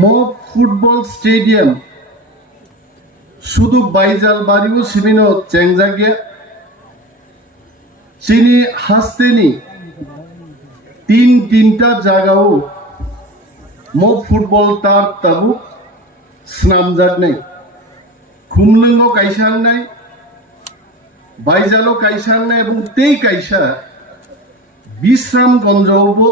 Mob football stadium শুধু বাইজাল বাড়িও Cimino চেংজাগে চিনি হাসতেনি তিনটা জায়গাও মব ফুটবল তার তাবু স্নামজাগ নাই খুমলুঙ্গ কাইসাং নাই বাইজালো কাইসাং নাই এবং তেই কাইসা বিশ্রামগঞ্জও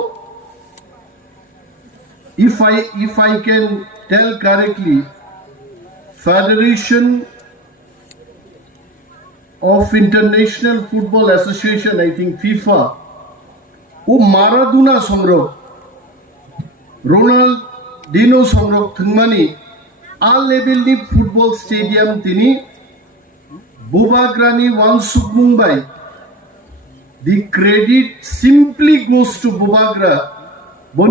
if I can tell correctly, Federation of International Football Association, I think FIFA, o Maradona songrok, Ronaldinho songrok thungmani, all level ni football stadium tini, Bubagrani Wansuk Mumbai. The credit simply goes to Bubagra.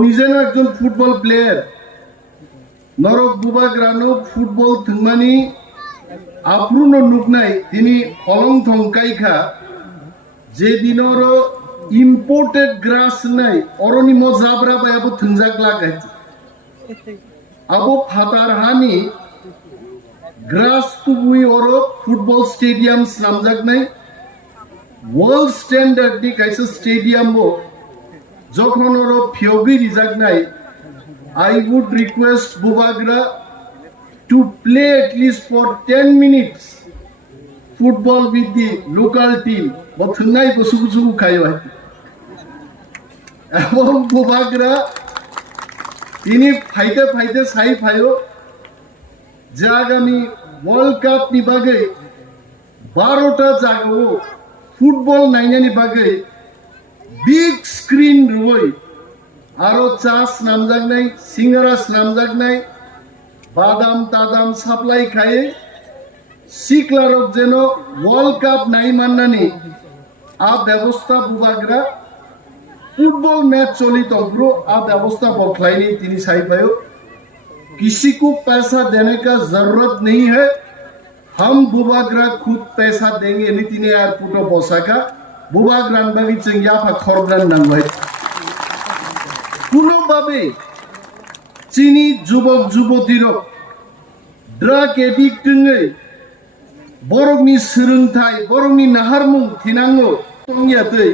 নিজেও একজন football player নরক বুবাগ্রানো football থুমানি আপ্রুন নুকনাই তিনি along থংকাইখা যে দিনর imported গ্রাস নাই অরনি মজাবরা বায়াবো থুনজাক লাগাই আবো ফাতার হানি গ্রাস তুবুই or football stadium নামজাক নাই world standard নি কাইসা স্টেডিয়াম বো যখন ওর ফিয়োগি রিজাক নাই I would request Bubagra to play at least for 10 minutes football with the local team but thunai bosu khayo এবং Bubagra তিনি ফাইতে সাই ফাইও যে আগামী ওয়ার্ল্ড কাপ নি বাগে 12টা জায়গাও ফুটবল নাইনানি বাগে বিগ স্ক্রিন রই আরো চাস নামজাক নাই সিঙ্গারাস নামজাক নাই বাদাম তাদাম সাপ্লাই খায়ে সিকলারক যেন ওয়ার্ল্ড কাপ নাই মান্নানি আ ব্যবস্থা বুবাগ্রা ফুটবল मैच चली तंब्रो आ व्यवस्था बखलाइनी তিনি साई पायो किसी को पैसा देने का जरूरत नहीं है हम बुबाग्रा खुद पैसा देंगे नी তিনি আর পুটো বসাকা বুবাগ্রান বাগি চেঙ্গিয়া ফা খরগ্রান নাংবাই কোনোভাবে চিনি যুবক যুবতীর ড্রাগ এডিক্টিংয়ে বরকনি সোलोंथाय বরকনি নাহারমুং থিনাঙ্গো তংয়াতে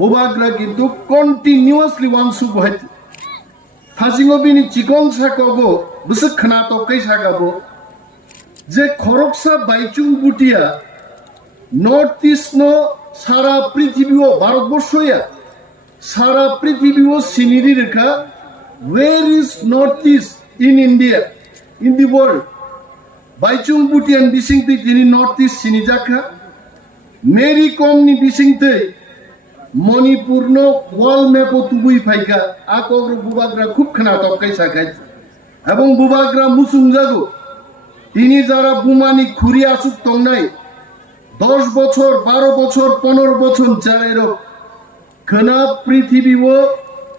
বুবাগ্রা কিন্তু কন্টিনিউয়াসলি ওয়ানসু বহাই থাজিঙ্গো বিনি চিকন সাকগো বুসক খনা তকাই সাগাবো যে খরকসা বাইচুং বুটিয়া নর্থ ইস্ট নো সারা পৃথিবীও ভারতবর্ষয়া সারা পৃথিবীও সিনিরি রেখা where is north east in India in the world Baichung বুটিয়ান বিসিংতে তিনি নর্থ ইস্ট সিনিজাখা মেরি কম নি বিসিংতে মণিপুর নো ওয়াল ম্যাপও তুবুই ফাইকা আকগ্র বুবাগ্রা খুব খানা তকাই সাকাই এবং বুবাগ্রা মুসুং জাগো তিনি যারা বুমানি খুরি আসুক তংনাই 10 বছর 12 বছর 15 বছর যারা খনা পৃথিবীও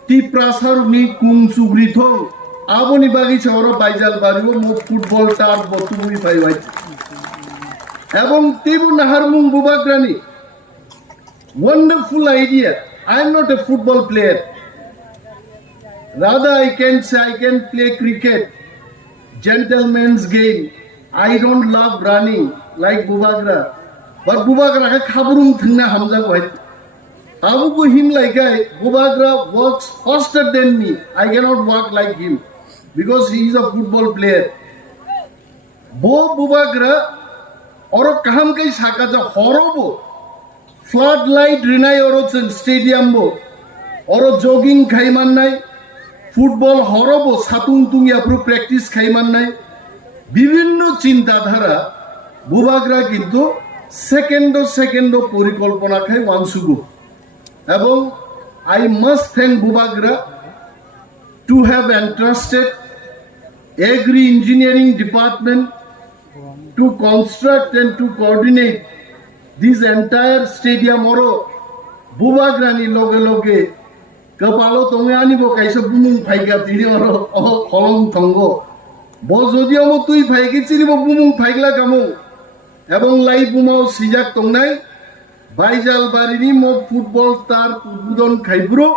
তি প্রাসারনি কুংসুগ্রিথ আবনি বাগি শহর বাইজাল বাড়িও মো ফুটবল তার বতুবুই ফাইবাই এবং তিবু নাহারমুং বুবাগ্রানি wonderful idea. I am not a football player. Rather, I can say I can play cricket, gentleman's game. I don't love running like Bubagra. But Bubagra ka khaburum thingna hamza ko hai. Abu ko him like I, Bubagra works faster than me. I cannot walk like him because he is a football player. Bo Bubagra oro kaham kai saka ja horobo. Floodlight রিনাই অরোচেন stadium বো অরো jogging খাইমান নাই football হরবো সাতুং তুঙ্গিয়া পুরো practice খাইমান নাই বিভিন্ন চিন্তাধারা বুবাগ্রা কিন্তু সেকেন্ড পরিকল্পনা খাই ওয়ানসুগু এবং আই মাস্ট থ্যাংক বুবাগ্রা to have entrusted agri engineering department to construct and to coordinate this entire stadium oro bubagrani loge kapalo tonge anibo kaisa bumung phaiga tiri oro kholong thongo bo jodio mo tui phaigi chiribo bumung phaigla kamu ebong lai bumao sijak tongnai বাইজাল বাড়িনি মো football তার উদ্বোধন খাইব্রো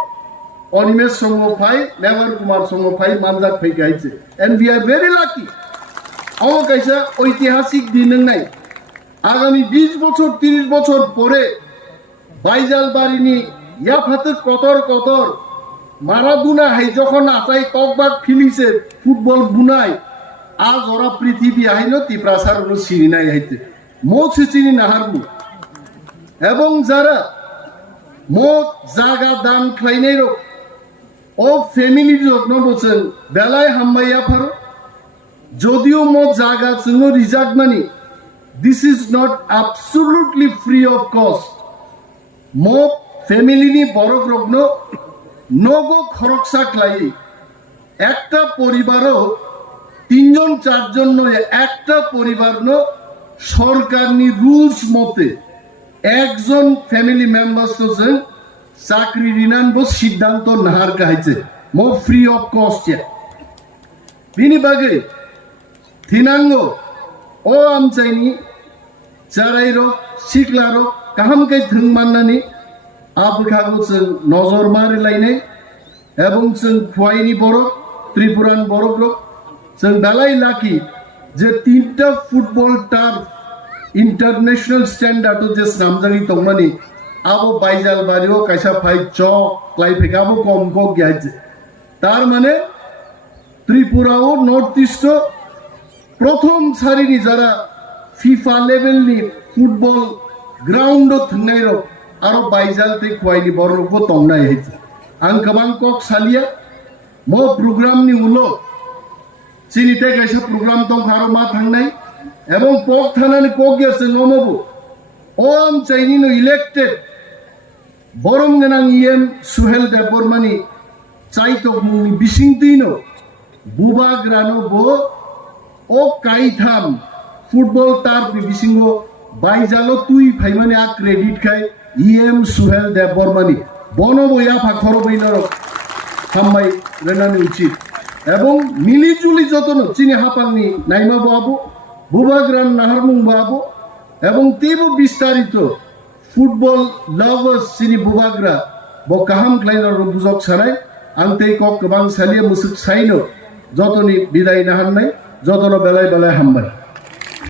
অনিমেষ সঙ্গ ফাই নেভার কুমার সঙ্গ ফাই মানজাক ফাই গাইছে and we are very lucky অ কাইসা ঐতিহাসিক দিন নাই আগামী 20 বছর 30 বছর পরে বাইজাল বাড়িনি ইয়া ফাতে কতর কতর মারাদুনা হাই যখন আসাই ককবাক ফিলিছে ফুটবল বুনাই আজ ওরা পৃথিবী আইলো তিপ্রাসার হলো চিনি নাই হাইতে মত চিনি নাহারমু এবং যারা মত জাগা দান খাইনাই রক ও ফ্যামিলি যত্ন বলছেন বেলায় হাম্বাইয়া ফারো যদিও মত জাগা চিনো reserve money this is not absolutely free of cost মত ফ্যামিলি নি বড় রগ্ন নগো খরচা ক্লাই একটা পরিবারও 3 জন 4 জন নয় একটা পরিবার ন সরকার নি রুলস মতে একজন ফ্যামিলি মেম্বার্স তো চাকরি রিনানব সিদ্ধান্ত নাহার কাহিছে মো ফ্রি অফ কস্ট বিনি বাগে থিনাঙ্গ ও আম চাইনি চারাই রক শিখলা রক কাহাম কাই থং মাননানি আবখাগো जों নজর মারে লাইনাই এবং जों খুয়াইনি বড় ত্রিপুরান বড়ক রক जों দালাই লাকি যে 3টা ফুটবল টার্ফ ইন্টারন্যাশনাল স্ট্যান্ডার্ড যে নামজানি তংনানি আবো বাইজাল বাড়িও কাইসা ফাই চক ক্লাই ফেকাবো কম কম গিয়াছে তার মানে ত্রিপুরাও নর্থ ইস্ট প্রথম সারিনি যারা ফিফা লেভেলনি ফুটবল গ্রাউন্ড থংনাই রক আরো বাইজালতে খুয়াইনি বড়রকবো তংনাই হয়েছে आं गोबां कक सालिया मो प्रग्राम नि उलो चिनिते गाइसा प्रग्राम दं खारो मा थांनाय एवं पक थानानि कक गेसे नमबो ओम चाइनि नो इलेक्टेड बरम गनां इएम सुहेल देबरमानि चाइतक मुंनि बिसिंतिनो बुबाग्रानो बो ओ काइथाम फुटबल टार बिसिंगो बाइजालो तुई फाइमाने आ क्रेडिट खाय इएम सुहेल देबरमानि বনবইয়া ফাখর বইনার হাম্মাই রেনানি উচিত এবং মিলিজুলি যতন চিনি হাপাংনি নাইমা বাবু বুবাগ্রান নাহারমুং বাবু এবং তেব বিস্তারিত ফুটবল লাভার্স চিনি বুবাগ্রা ব কাহাম ক্লাইনার বুজক সারাই আং তেই কক গোবাং সালিয়া মুসুক সাইনো যতনি বিদায় নাহান্নাই যতন বেলায় বেলায় হাম্বাই